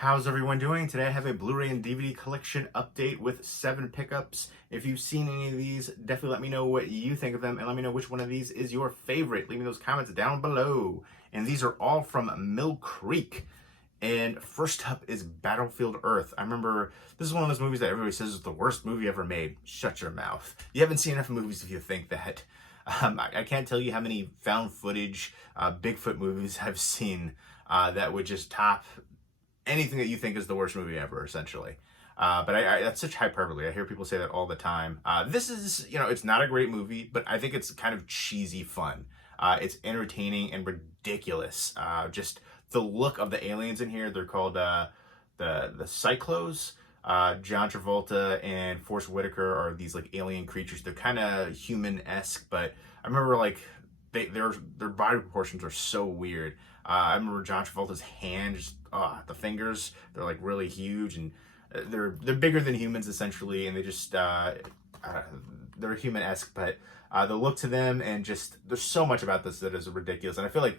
How's everyone doing? Today I have a Blu-ray and DVD collection update with 7 pickups. If you've seen any of these, definitely let me know what you think of them and let me know which one of these is your favorite. Leave me those comments down below. And these are all from Mill Creek. And first up is Battlefield Earth. I remember this is one of those movies that everybody says is the worst movie ever made. Shut your mouth. You haven't seen enough movies if you think that. I can't tell you how many found footage Bigfoot movies I've seen that would just top anything that you think is the worst movie ever, essentially. But that's such hyperbole. I hear people say that all the time. This is, it's not a great movie, but I think it's kind of cheesy fun. It's entertaining and ridiculous. Just the look of the aliens in here, they're called the Cyclos. John Travolta and Forest Whitaker are these like alien creatures. They're kind of human-esque, but I remember like their body proportions are so weird. I remember John Travolta's hand, just the fingers, they're like really huge, and they're bigger than humans essentially, and they just they're human-esque, but the look to them, and just there's so much about this that is ridiculous. And I feel like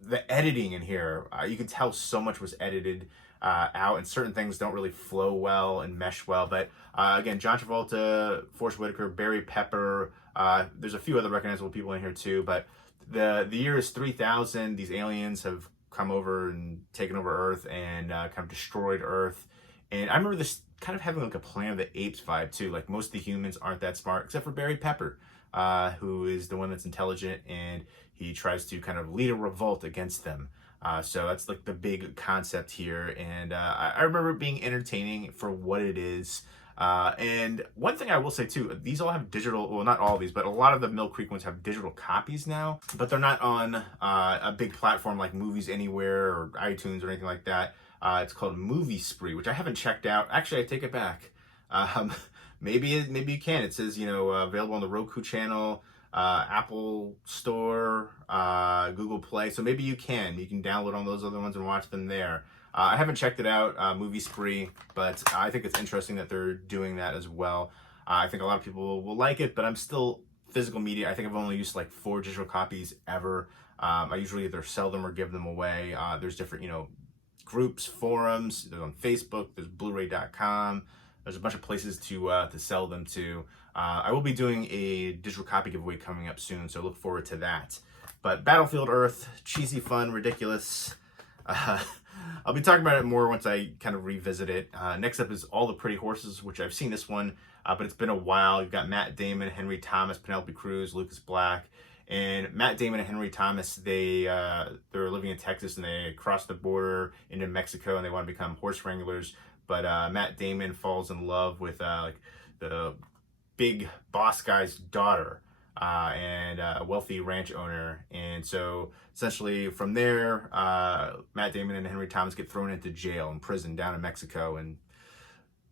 the editing in here, you can tell so much was edited out, and certain things don't really flow well and mesh well. But again, John Travolta, Forest Whitaker, Barry Pepper, there's a few other recognizable people in here too, but the year is 3000. These aliens have come over and taken over Earth and kind of destroyed Earth. And I remember this kind of having like a Planet of the Apes vibe too. Like most of the humans aren't that smart, except for Barry Pepper, who is the one that's intelligent, and he tries to kind of lead a revolt against them. So that's like the big concept here. And I remember it being entertaining for what it is. And one thing I will say too, these all have digital, well, not all of these, but a lot of the Mill Creek ones have digital copies now, but they're not on a big platform like Movies Anywhere or iTunes or anything like that. It's called Movie Spree, which I haven't checked out. Actually, I take it back. Maybe you can. It says, available on the Roku channel, Apple Store, Google Play. So maybe you can download all those other ones and watch them there. I haven't checked it out, Movie Spree, but I think it's interesting that they're doing that as well. I think a lot of people will like it, but I'm still physical media. I think I've only used like 4 digital copies ever. I usually either sell them or give them away. There's different, groups, forums. There's on Facebook. There's Blu-Ray.com. There's a bunch of places to sell them to. I will be doing a digital copy giveaway coming up soon, so look forward to that. But Battlefield Earth, cheesy, fun, ridiculous. I'll be talking about it more once I kind of revisit it. Next up is All the Pretty Horses, which I've seen this one, but it's been a while. You've got Matt Damon, Henry Thomas, Penelope Cruz, Lucas Black. And Matt Damon and Henry Thomas, they're living in Texas, and they cross the border into Mexico, and they want to become horse wranglers. But Matt Damon falls in love with like the big boss guy's daughter, and a wealthy ranch owner. And so essentially from there, Matt Damon and Henry Thomas get thrown into jail and prison down in Mexico, and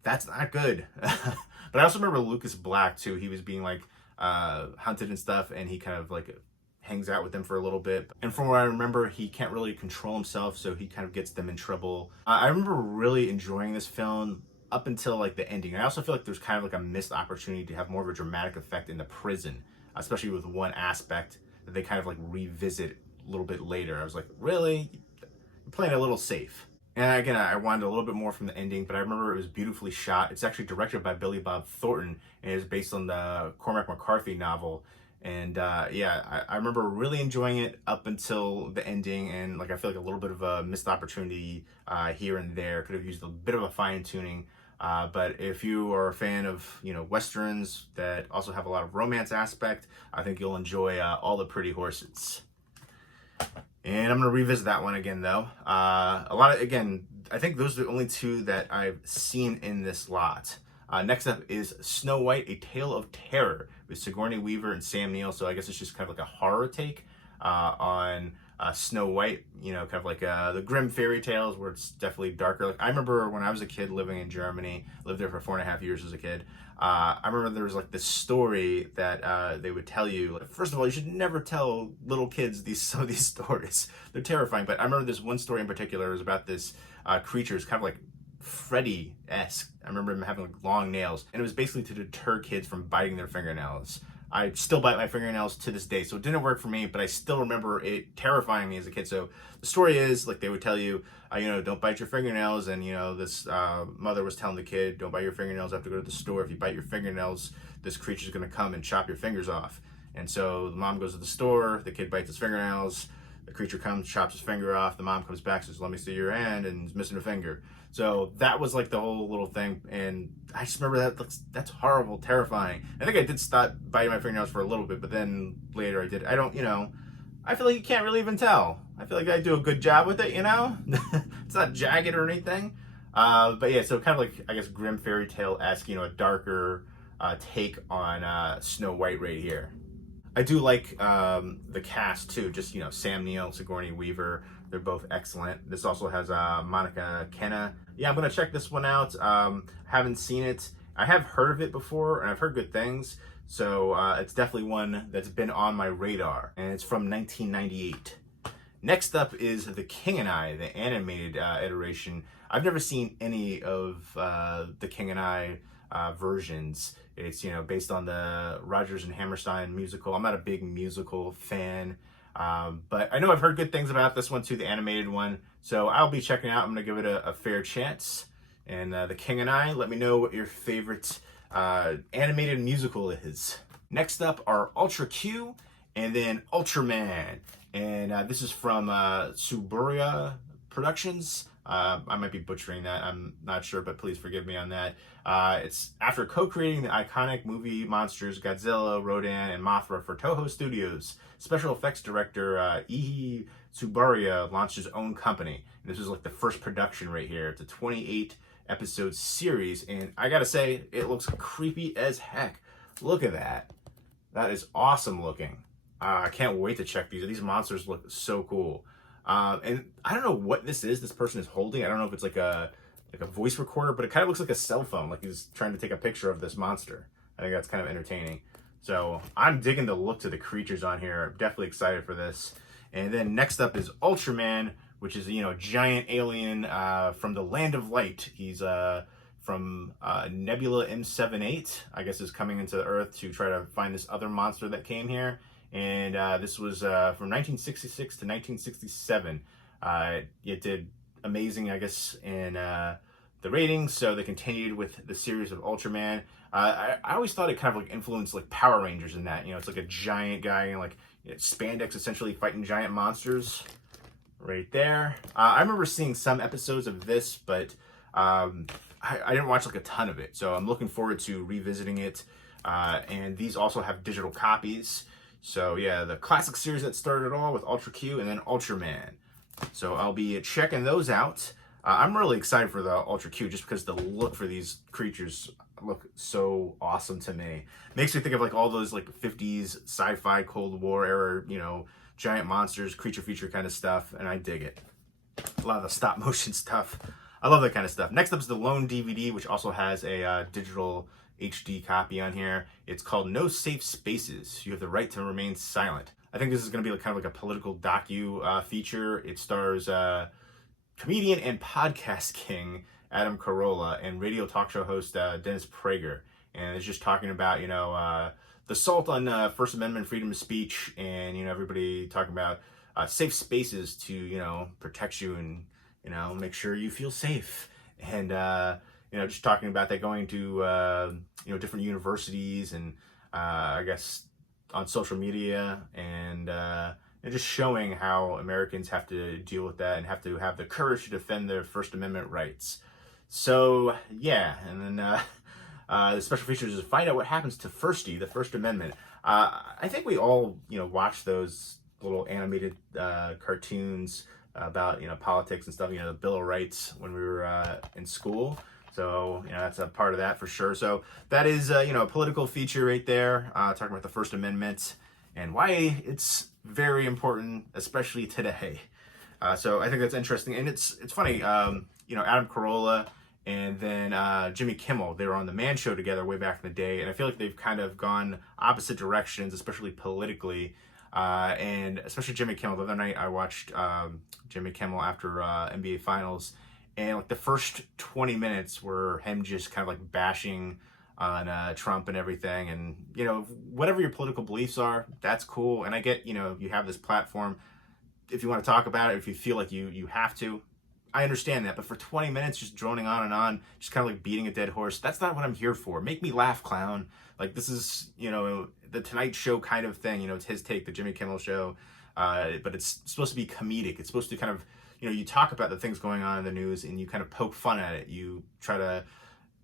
that's not good. But I also remember Lucas Black too. He was being like hunted and stuff, and he kind of like hangs out with them for a little bit. And from what I remember, he can't really control himself, so he kind of gets them in trouble. I remember really enjoying this film up until like the ending. I also feel like there's kind of like a missed opportunity to have more of a dramatic effect in the prison, especially with one aspect that they kind of like revisit a little bit later. I was like, really? You're playing a little safe. And again, I wanted a little bit more from the ending, but I remember it was beautifully shot. It's actually directed by Billy Bob Thornton, and it's based on the Cormac McCarthy novel. And yeah, I remember really enjoying it up until the ending, and like I feel like a little bit of a missed opportunity here and there. Could have used a bit of a fine tuning. But if you are a fan of westerns that also have a lot of romance aspect, I think you'll enjoy All the Pretty Horses. And I'm going to revisit that one again, though. Again, I think those are the only 2 that I've seen in this lot. Next up is Snow White, A Tale of Terror with Sigourney Weaver and Sam Neill. So I guess it's just kind of like a horror take on Snow White, kind of like the grim fairy tales where it's definitely darker. Like I remember when I was a kid living in Germany, lived there for 4.5 years as a kid. I remember there was like this story that they would tell you. First of all, you should never tell little kids some of these stories. They're terrifying. But I remember this one story in particular. It was about this creature. It's kind of like Freddy-esque. I remember him having like long nails, and it was basically to deter kids from biting their fingernails. I still bite my fingernails to this day. So it didn't work for me, but I still remember it terrifying me as a kid. So the story is, like, they would tell you, don't bite your fingernails. And, this mother was telling the kid, don't bite your fingernails. I have to go to the store. If you bite your fingernails, this creature's going to come and chop your fingers off. And so the mom goes to the store, the kid bites his fingernails, the creature comes, chops his finger off, the mom comes back, says, let me see your hand, and he's missing a finger. So that was like the whole little thing, and I just remember that's horrible, terrifying. I think I did stop biting my fingernails for a little bit, but then later I did. I feel like you can't really even tell. I feel like I do a good job with it, It's not jagged or anything. But yeah, so kind of like, I guess, grim fairy tale-esque, a darker take on Snow White right here. I do like the cast too, just, Sam Neill, Sigourney Weaver, they're both excellent. This also has Monica Kenna. Yeah, I'm going to check this one out. Haven't seen it. I have heard of it before, and I've heard good things. So it's definitely one that's been on my radar, and it's from 1998. Next up is The King and I, the animated iteration. I've never seen any of The King and I versions. It's, based on the Rodgers and Hammerstein musical. I'm not a big musical fan, but I know I've heard good things about this one too, the animated one. So I'll be checking it out. I'm going to give it a fair chance. And The King and I, let me know what your favorite animated musical is. Next up are UltraQ and then Ultraman. And this is from Suburia Productions. I might be butchering that, I'm not sure, but please forgive me on that. It's after co-creating the iconic movie monsters Godzilla, Rodan, and Mothra for Toho Studios, special effects director Eihi Tsuburaya launched his own company. And this was like the first production right here. It's a 28 episode series, and I gotta say, it looks creepy as heck. Look at that. That is awesome looking. I can't wait to check these. These monsters look so cool. And I don't know what this is this person is holding. I don't know if it's like a voice recorder, but it kind of looks like a cell phone, like he's trying to take a picture of this monster. I think that's kind of entertaining. So I'm digging the look to the creatures on here. I'm definitely excited for this. And then next up is Ultraman, which is, a giant alien from the Land of Light. He's from Nebula M78, I guess, is coming into the Earth to try to find this other monster that came here. And this was from 1966 to 1967. It did amazing, I guess, in the ratings, so they continued with the series of Ultraman. I always thought it kind of like influenced like Power Rangers in that, it's like a giant guy and like spandex essentially fighting giant monsters right there. I remember seeing some episodes of this, but I didn't watch like a ton of it, so I'm looking forward to revisiting it. And these also have digital copies. So yeah, the classic series that started it all with UltraQ and then Ultraman. So I'll be checking those out. I'm really excited for the UltraQ just because the look for these creatures look so awesome to me. Makes me think of like all those like 50s sci-fi Cold War era, giant monsters, creature feature kind of stuff, and I dig it. A lot of the stop motion stuff. I love that kind of stuff. Next up is the Lone DVD, which also has a digital HD copy on here. It's called No Safe Spaces. You have the right to remain silent. I think this is going to be like kind of like a political docu feature. It stars comedian and podcast king Adam Carolla and radio talk show host Dennis Prager. And it's just talking about, the assault on First Amendment freedom of speech and, everybody talking about safe spaces to, protect you and, make sure you feel safe. And, just talking about that going to, different universities and, I guess, on social media and just showing how Americans have to deal with that and have to have the courage to defend their First Amendment rights. So, yeah, and then the special features is find out what happens to Firsty, the First Amendment. I think we all, watch those little animated cartoons about, politics and stuff, the Bill of Rights when we were in school. So, that's a part of that for sure. So that is, a political feature right there, talking about the First Amendment and why it's very important, especially today. So I think that's interesting. And it's funny, Adam Carolla and then Jimmy Kimmel, they were on The Man Show together way back in the day. And I feel like they've kind of gone opposite directions, especially politically. And especially Jimmy Kimmel. The other night I watched Jimmy Kimmel after NBA Finals. And like the first 20 minutes were him just kind of like bashing on Trump and everything. And, you know, whatever your political beliefs are, that's cool. And I get, you know, you have this platform. If you want to talk about it, if you feel like you have to, I understand that. But for 20 minutes, just droning on and on, just kind of like beating a dead horse, that's not what I'm here for. Make me laugh, clown. Like, this is, you know, the Tonight Show kind of thing. You know, it's his take, the Jimmy Kimmel Show. But it's supposed to be comedic. It's supposed to kind of, you know, you talk about the things going on in the news and you kind of poke fun at it. You try to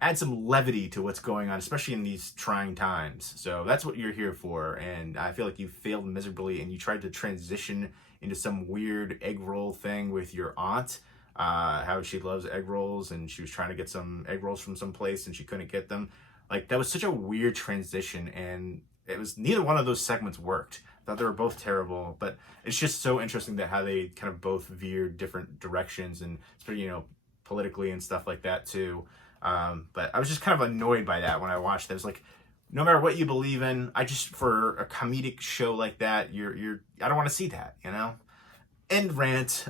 add some levity to what's going on, especially in these trying times. So that's what you're here for. And I feel like you failed miserably, and you tried to transition into some weird egg roll thing with your aunt. How she loves egg rolls, and she was trying to get some egg rolls from some place and she couldn't get them. Like, that was such a weird transition, and it was, neither one of those segments worked. I thought they were both terrible, but it's just so interesting that how they kind of both veered different directions, and you know, politically and stuff like that too. But I was just kind of annoyed by that when I watched it. It was like, no matter what you believe in, I just, for a comedic show like that, I don't want to see that, you know? End rant.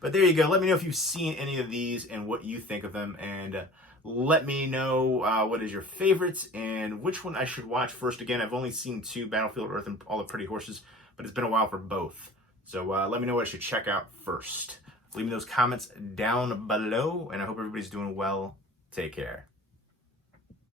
But there you go. Let me know if you've seen any of these and what you think of them, and let me know what is your favorites and which one I should watch first. Again, I've only seen 2, Battlefield Earth and All the Pretty Horses, but it's been a while for both. So let me know what I should check out first. Leave me those comments down below, and I hope everybody's doing well. Take care.